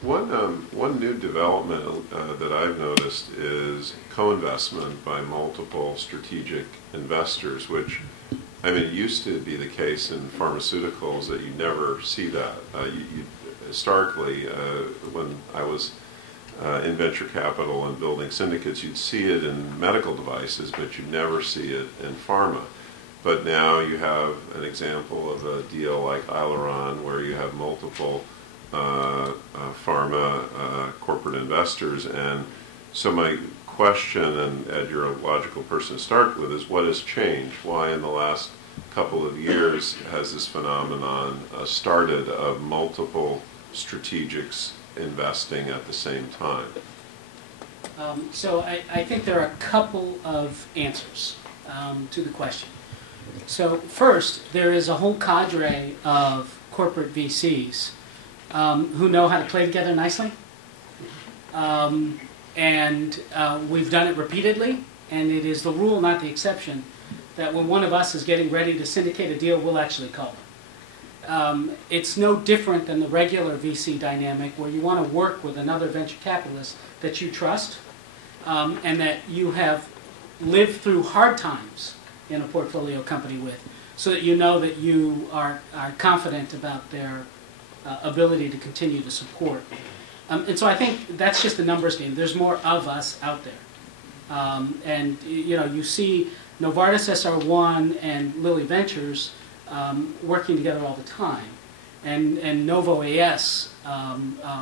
One new development that I've noticed is co-investment by multiple strategic investors, which, I mean, it used to be the case in pharmaceuticals that you never see that. Historically, when I was in venture capital and building syndicates, you'd see it in medical devices, but you'd never see it in pharma. But now you have an example of a deal like Aileron, where you have multiple pharma corporate investors. And so my question, and Ed, you're a logical person to start with, is what has changed? Why in the last couple of years has this phenomenon started of multiple strategics investing at the same time? So I think there are a couple of answers to the question. So first, there is a whole cadre of corporate VCs who know how to play together nicely. And we've done it repeatedly, and it is the rule, not the exception, that when one of us is getting ready to syndicate a deal, we'll actually call them. It's no different than the regular VC dynamic, where you want to work with another venture capitalist that you trust and that you have lived through hard times in a portfolio company with, so that you know that you are confident about their ability to continue to support. And so I think that's just a numbers game. There's more of us out there. And you know, you see Novartis SR1 and Lilly Ventures working together all the time. And Novo AS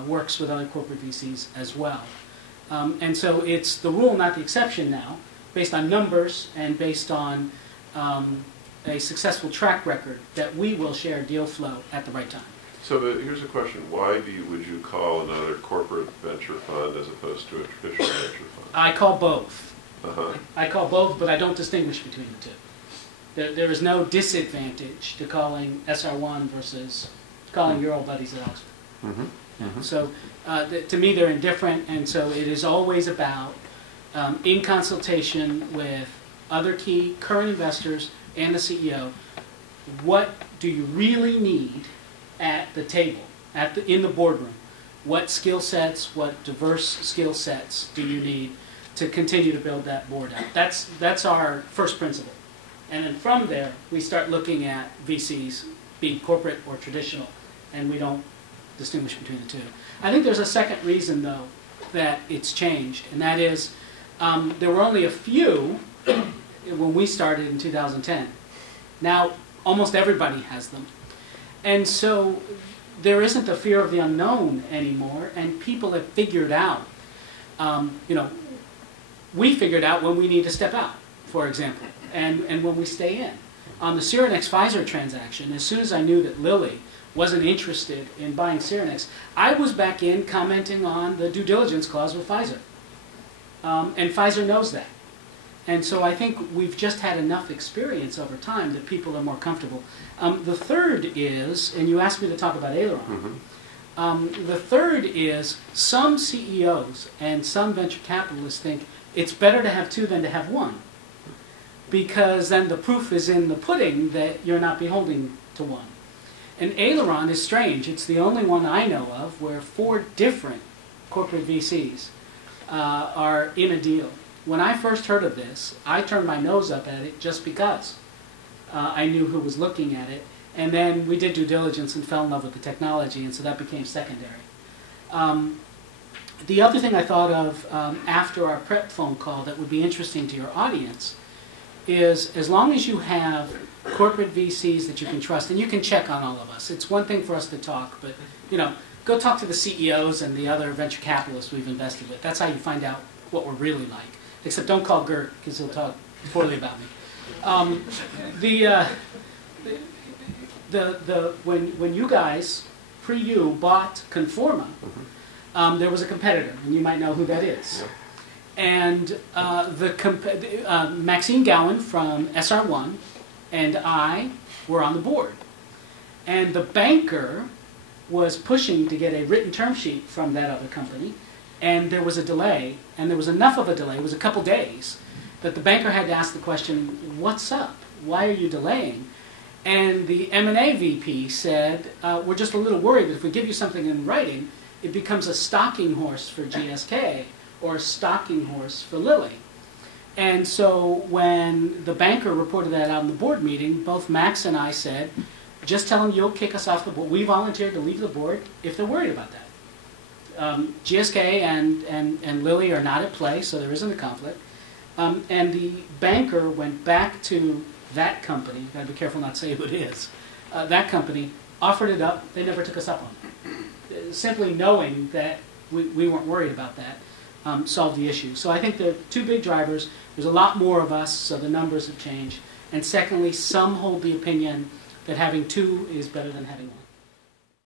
works with other corporate VCs as well. And so it's the rule, not the exception now, based on numbers and based on a successful track record, that we will share deal flow at the right time. So here's a question. Why would you call another corporate venture fund as opposed to a traditional venture fund? I call both. Uh-huh. I call both, but I don't distinguish between the two. There is no disadvantage to calling SR1 versus calling your old buddies at Oxford. Mm-hmm. Mm-hmm. So to me, they're indifferent, and so it is always about, in consultation with other key current investors and the CEO, what do you really need at the table, in the boardroom? What skill sets, what diverse skill sets do you need to continue to build that board out? That's our first principle. And then from there, we start looking at VCs, be it corporate or traditional, and we don't distinguish between the two. I think there's a second reason, though, that it's changed, and that is there were only a few when we started in 2010. Now, almost everybody has them. And so there isn't the fear of the unknown anymore, and people have figured out, we figured out when we need to step out, for example, and when we stay in. On the Cyranex-Pfizer transaction, as soon as I knew that Lilly wasn't interested in buying Cyranex, I was back in commenting on the due diligence clause with Pfizer. And Pfizer knows that. And so I think we've just had enough experience over time that people are more comfortable. The third is, and you asked me to talk about Aileron, the third is some CEOs and some venture capitalists think it's better to have two than to have one, because then the proof is in the pudding that you're not beholden to one. And Aileron is strange. It's the only one I know of where 4 different corporate VCs are in a deal. When I first heard of this, I turned my nose up at it just because I knew who was looking at it. And then we did due diligence and fell in love with the technology, and so that became secondary. The other thing I thought of after our prep phone call that would be interesting to your audience is, as long as you have corporate VCs that you can trust, and you can check on all of us. It's one thing for us to talk, but go talk to the CEOs and the other venture capitalists we've invested with. That's how you find out what we're really like. Except don't call Gert, because he'll talk poorly about me. When you guys, pre-you, bought Conforma, there was a competitor, and you might know who that is. Yep. And Maxine Gowan from SR1 and I were on the board. And the banker was pushing to get a written term sheet from that other company, and there was a delay, and there was enough of a delay, it was a couple days, that the banker had to ask the question, what's up? Why are you delaying? And the M&A VP said, we're just a little worried that if we give you something in writing, it becomes a stalking horse for GSK or a stalking horse for Lilly. And so when the banker reported that out in the board meeting, both Max and I said, just tell them you'll kick us off the board. We volunteered to leave the board if they're worried about that. GSK and Lilly are not at play, so there isn't a conflict. And the banker went back to that company, you've got to be careful not to say who it is, that company, offered it up, they never took us up on it. Simply knowing that we weren't worried about that solved the issue. So I think the two big drivers, there's a lot more of us, so the numbers have changed. And secondly, some hold the opinion that having two is better than having one.